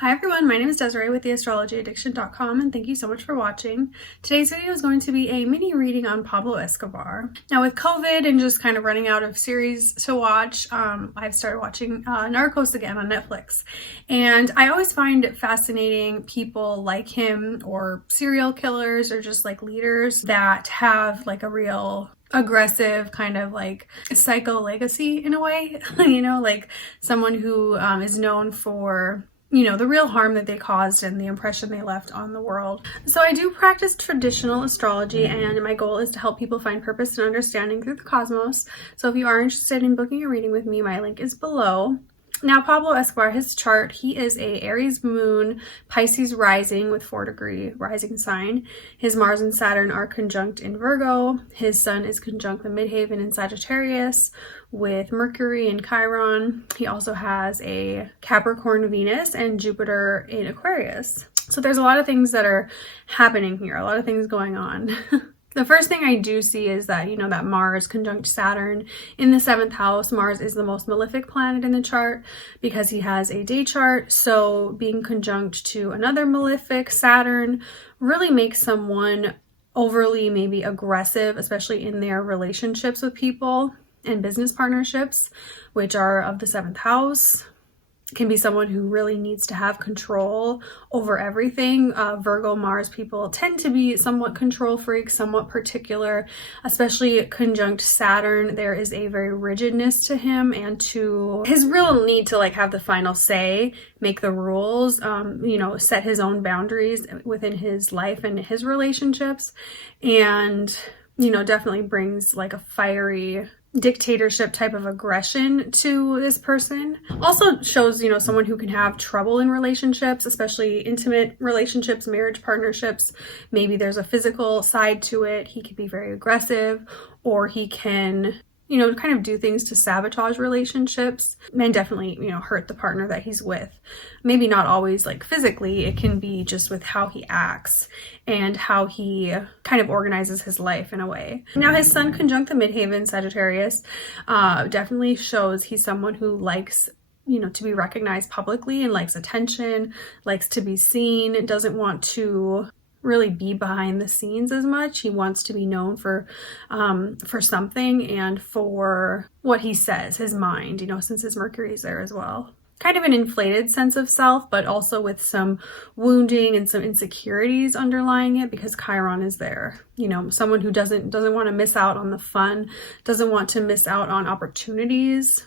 Hi everyone, my name is Desiree with theastrologyaddiction.com and thank you so much for watching. Today's video is going to be a mini reading on Pablo Escobar. Now with COVID and just kind of running out of series to watch, I've started watching Narcos again on Netflix. And I always find it fascinating people like him or serial killers or just like leaders that have like a real aggressive kind of like psycho legacy in a way, like someone who is known for the real harm that they caused and the impression they left on the world. So I do practice traditional astrology, and my goal is to help people find purpose and understanding through the cosmos. So if you are interested in booking a reading with me, my link is below. Now, Pablo Escobar, his chart, he is a Aries Moon, Pisces Rising with 4-degree rising sign. His Mars and Saturn are conjunct in Virgo. His Sun is conjunct the midheaven in Sagittarius with Mercury in Chiron. He also has a Capricorn Venus and Jupiter in Aquarius. So there's a lot of things that are happening here, a lot of things going on. The first thing I do see is that, that Mars conjunct Saturn in the 7th house. Mars is the most malefic planet in the chart because he has a day chart. So being conjunct to another malefic, Saturn, really makes someone overly maybe aggressive, especially in their relationships with people and business partnerships, which are of the 7th house. Can be someone who really needs to have control over everything. Virgo Mars people tend to be somewhat control freaks, somewhat particular, especially conjunct Saturn. There is a very rigidness to him and to his real need to like have the final say, make the rules, set his own boundaries within his life and his relationships. And, definitely brings like a fiery dictatorship type of aggression to this person. Also shows, someone who can have trouble in relationships, especially intimate relationships, marriage partnerships. Maybe there's a physical side to it. He can be very aggressive, or he can, kind of do things to sabotage relationships and definitely, hurt the partner that he's with. Maybe not always like physically, it can be just with how he acts and how he kind of organizes his life in a way. Now his Sun conjunct the midheaven, Sagittarius, definitely shows he's someone who likes to be recognized publicly and likes attention, likes to be seen, doesn't want to really be behind the scenes as much. He wants to be known for something and for what he says, his mind, since his Mercury is there as well. Kind of an inflated sense of self, but also with some wounding and some insecurities underlying it because Chiron is there. Someone who doesn't want to miss out on the fun, doesn't want to miss out on opportunities,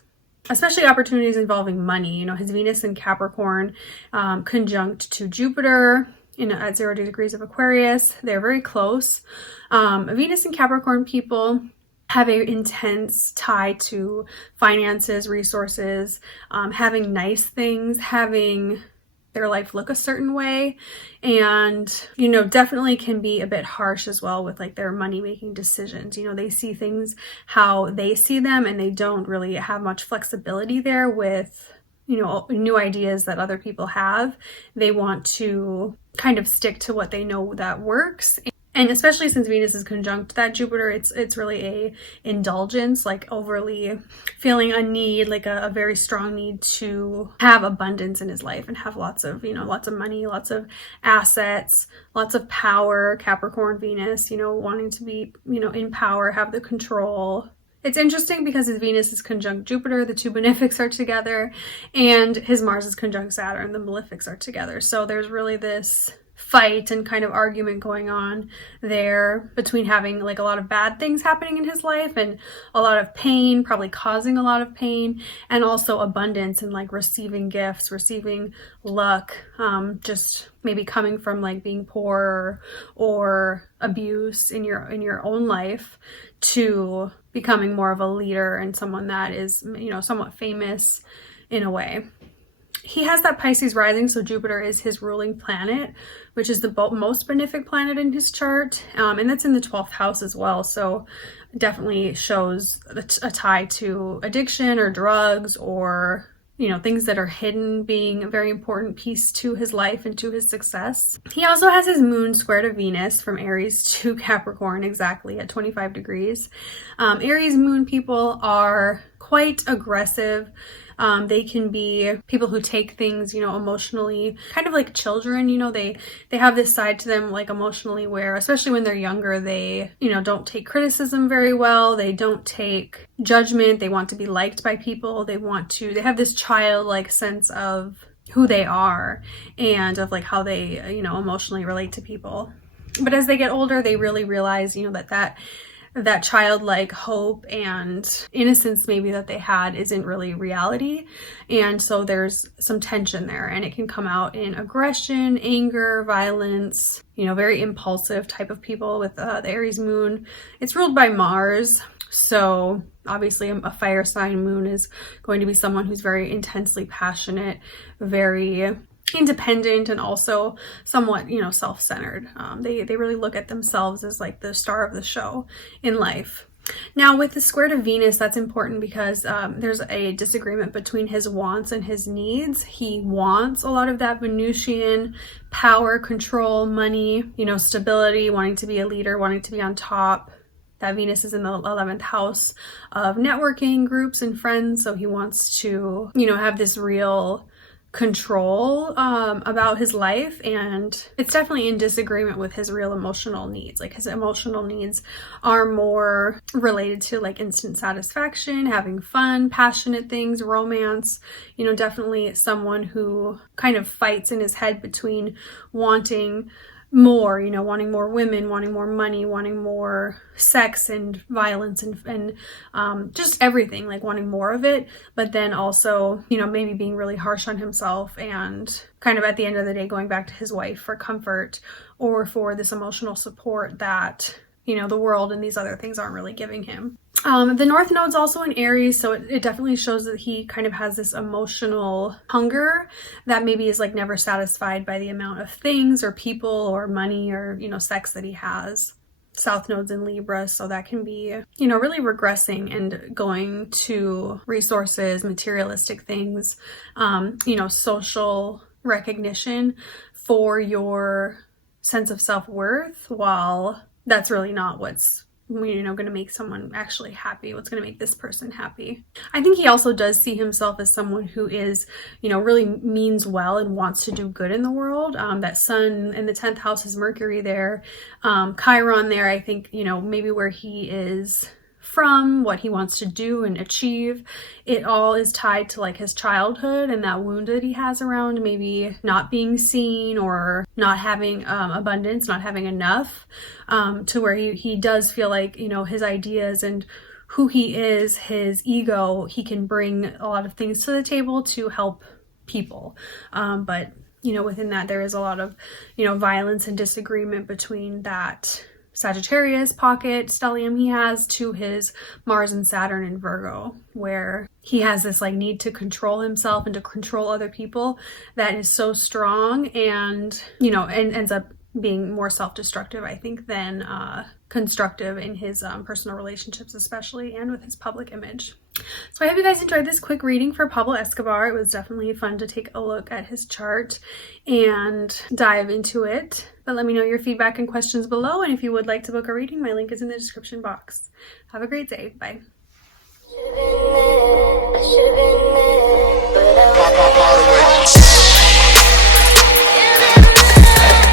especially opportunities involving money. His Venus in Capricorn conjunct to Jupiter at 0 degrees of Aquarius. They're very close. Venus and Capricorn people have an intense tie to finances, resources, having nice things, having their life look a certain way, and definitely can be a bit harsh as well with like their money making decisions. They see things how they see them, and they don't really have much flexibility there with new ideas that other people have. They want to kind of stick to what they know that works. And especially since Venus is conjunct that Jupiter, it's really a indulgence, like overly feeling a need, like a very strong need to have abundance in his life and have lots of money, lots of assets, lots of power. Capricorn Venus, wanting to be, in power, have the control. It's interesting because his Venus is conjunct Jupiter, the two benefics are together, and his Mars is conjunct Saturn, the malefics are together. So there's really this fight and kind of argument going on there between having like a lot of bad things happening in his life and a lot of pain, probably causing a lot of pain, and also abundance and like receiving gifts, receiving luck, just maybe coming from like being poor or abuse in your own life to becoming more of a leader and someone that is, somewhat famous in a way. He has that Pisces rising, so Jupiter is his ruling planet, which is the most benefic planet in his chart, and that's in the 12th house as well, so definitely shows a tie to addiction or drugs or things that are hidden being a very important piece to his life and to his success. He also has his moon square to Venus from Aries to Capricorn exactly at 25 degrees. Aries moon people are quite aggressive, They can be people who take things, you know, emotionally, kind of like children, you know, they have this side to them, like emotionally, where especially when they're younger, they, you know, don't take criticism very well. They don't take judgment. They want to be liked by people. They have this childlike sense of who they are and of like how they, you know, emotionally relate to people. But as they get older, they really realize, you know, that childlike hope and innocence maybe that they had isn't really reality. And so there's some tension there, and it can come out in aggression, anger, violence, you know, very impulsive type of people with the Aries moon. It's ruled by Mars. So obviously a fire sign moon is going to be someone who's very intensely passionate, very independent, and also somewhat, you know, self-centered. They really look at themselves as like the star of the show in life. Now with the square to Venus, that's important because there's a disagreement between his wants and his needs. He wants a lot of that Venusian power, control, money, you know, stability, wanting to be a leader, wanting to be on top. That Venus is in the 11th house of networking, groups, and friends. So he wants to, you know, have this real control about his life, and it's definitely in disagreement with his real emotional needs. Like his emotional needs are more related to like instant satisfaction, having fun, passionate things, romance, you know, definitely someone who kind of fights in his head between wanting more, you know, wanting more women, wanting more money, wanting more sex and violence and just everything, like wanting more of it, but then also, you know, maybe being really harsh on himself and kind of at the end of the day going back to his wife for comfort or for this emotional support that, you know, the world and these other things aren't really giving him. The North Node's also in Aries, so it definitely shows that he kind of has this emotional hunger that maybe is like never satisfied by the amount of things or people or money or, you know, sex that he has. South Node's in Libra, so that can be, you know, really regressing and going to resources, materialistic things, you know, social recognition for your sense of self-worth, while that's really not what's, you know, going to make someone actually happy, what's going to make this person happy. I think he also does see himself as someone who is, you know, really means well and wants to do good in the world. That sun in the 10th house is Mercury there, Chiron there. I think, you know, maybe where he is from, what he wants to do and achieve, it all is tied to like his childhood and that wound that he has around maybe not being seen or not having abundance, not having enough, to where he does feel like, you know, his ideas and who he is, his ego, he can bring a lot of things to the table to help people. But, you know, within that there is a lot of, you know, violence and disagreement between that Sagittarius pocket stellium he has to his Mars and Saturn in Virgo, where he has this like need to control himself and to control other people that is so strong, and, you know, and ends up being more self-destructive, I think, than constructive in his personal relationships especially, and with his public image. So I hope you guys enjoyed this quick reading for Pablo Escobar. It was definitely fun to take a look at his chart and dive into it. But let me know your feedback and questions below, and if you would like to book a reading, my link is in the description box. Have a great day. Bye.